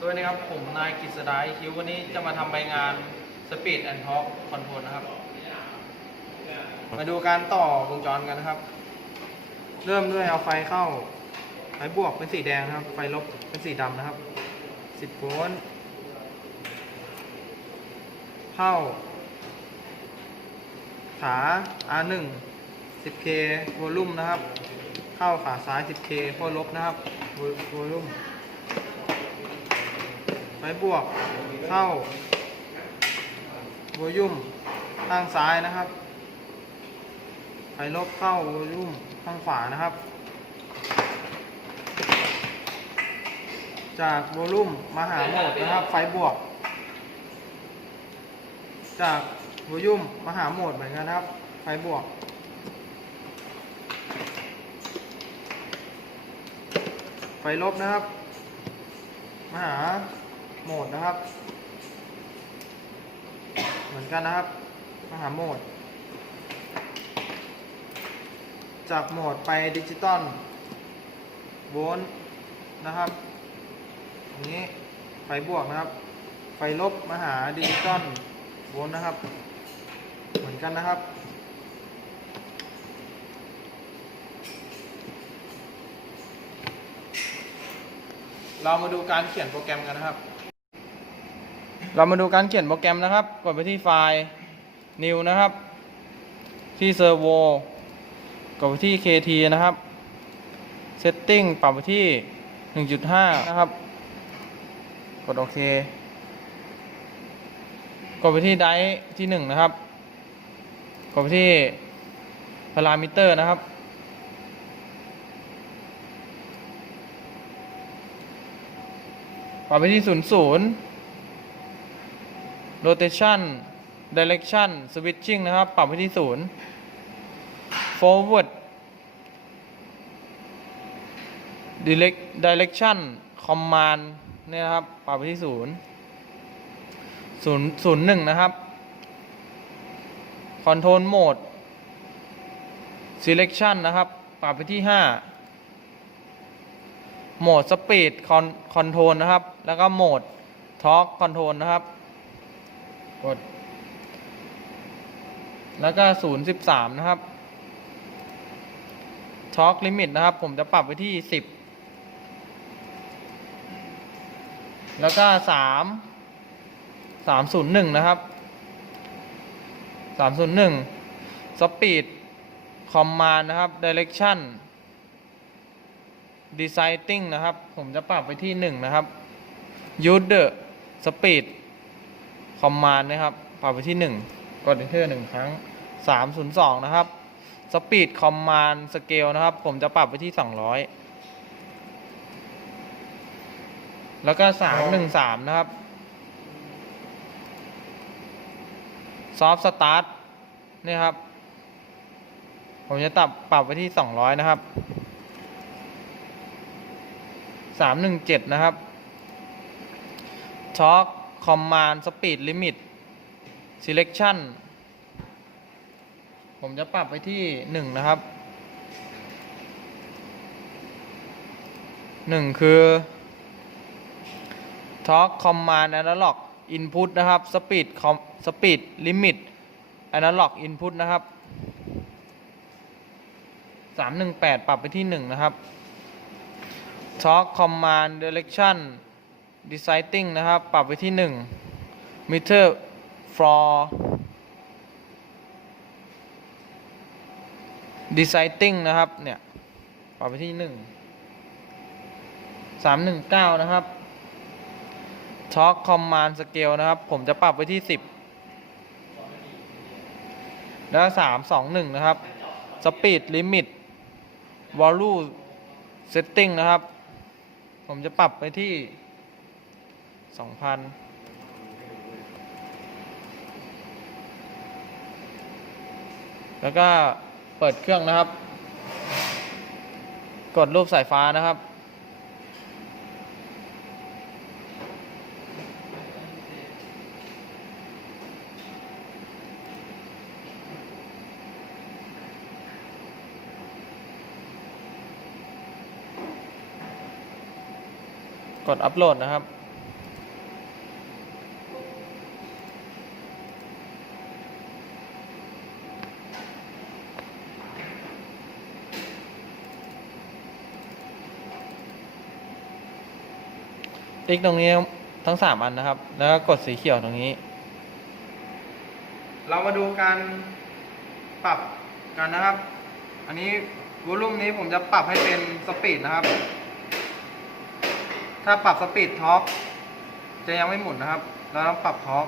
สวัสดีครับ ผมนายกฤษดาคิววันนี้จะมาทำใบงาน Speed and Torque Control นะครับ มาดูการต่อวงจรกันนะครับ เริ่มด้วยเอาไฟเข้า ไฟบวกเป็นสีแดงนะครับ ไฟลบเป็นสีดำนะครับ 10โวลต์เข้า ขา R1 10K วอลลุ่มนะครับ เข้าขาซ้าย 10K ขั้วลบนะครับวอลลุ่ม ไฟบวกเข้าโวลุ่มข้างซ้ายนะครับไฟลบเข้าโวลุ่มข้างขวานะครับ จากโวลุ่มมาหาโหมดนะครับ ไฟบวก จากโวลุ่มมาหาโหมดเหมือนกันครับ ไฟบวกไฟลบนะครับ มาหา โหมดนะครับ เหมือนกันนะครับ มาหาโหมด จากโหมดไปดิจิตอลโวลต์นะครับอันนี้ไฟบวกนะครับ ไฟลบมาหาดิจิตอลโวลต์นะครับ เหมือนกันนะครับเรามาดูการเขียนโปรแกรมกันนะครับ เรามาดูการเขียนโปรแกรมนะครับ กดไปที่ไฟล์ new นะครับ ที่เซอร์โวกดไปที่ KT นะครับ setting ปรับไปที่ 1.5 นะครับ กดโอเค กดไปที่ไดที่ 1 นะครับ กดไปที่พารามิเตอร์นะครับปรับไปที่ 00 rotation direction switching นะครับ ปรับไปที่0 forward direct direction command เนี่ยนะครับ ปรับไปที่0 0 0 1นะครับ control mode selection นะครับ ปรับไปที่5โหมด speed con- control นะครับ แล้วก็โหมด torque control นะครับ กด แล้วก็ศูนย์สิบสามนะครับช็อคลิมิตนะครับ ผมจะปรับไปที่สิบแล้วก็สามสามศูนย์หนึ่งนะครับสามศูนย์หนึ่งสปีดคอมมานนะครับดิเรกชันดีไซน์ติ้งนะครับ ผมจะปรับไปที่หนึ่งนะครับยูเดอร์สปีด use the speed command นะครับปรับไปที่1กด enter 1 ครั้ง 302 นะครับ speed command scale นะครับ ผมจะปรับไปที่ 200 แล้วก็ 313 นะครับ soft start เนี่ยครับ ผมจะตับปรับไปที่ 200 นะครับสามหนึ่งเจ็ดนะครับ Torque Command Speed Limit Selection ผมจะปรับไปที่หนึ่งนะครับหนึ่งคือ Torque Command Analog Input นะครับ Speed Speed Limit Analog Input นะครับสามหนึ่งแปรับไปที่หนึ่งนะครับ Torque Command Direction Deciding นะครับ ปรับไปที่ 1 Meter for Deciding นะครับ เนี่ย ปรับไปที่ 1 319 นะครับ Torque Command Scale นะครับ ผมจะปรับไปที่ 10 แล้ว 321 นะครับ Speed Limit Volume Setting นะครับ ผมจะปรับไปที่ 2,000แล้วก็เปิดเครื่องนะครับ กดรูปสายฟ้านะครับ กดอัปโหลดนะครับ ติ๊กตรงนี้ทั้งสามอันนะครับ แล้วก็กดสีเขียวตรงนี้ เรามาดูการปรับกันนะครับ อันนี้วอลลุ่มนี้ผมจะปรับให้เป็นสปีดนะครับ ถ้าปรับสปีดท็อปจะยังไม่หมุนนะครับ เราต้องปรับท็อป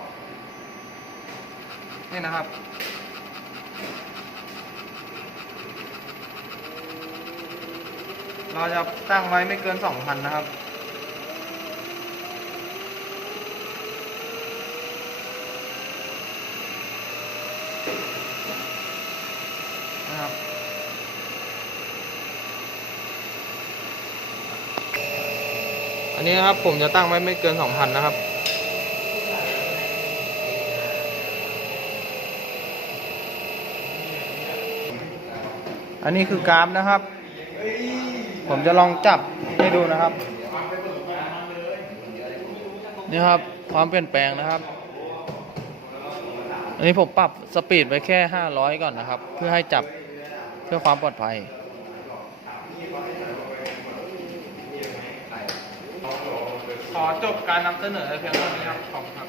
นี่นะครับเราจะตั้งไว้ไม่เกิน 2,000 นะครับ นะครับอันนี้นะครับผมจะตั้งไว้ไม่เกิน 2,000 นะครับ อันนี้คือกราฟนะครับ ผมจะลองจับให้ดูนะครับ นี่ครับความเปลี่ยนแปลงนะครับ อันนี้ผมปรับสปีดไว้แค่ 500 ก่อนนะครับ เพื่อให้จับ พื่อความปลอดภัยขอจบการนำเสนอเพียงเท่านี้ครับขอบคุณครับ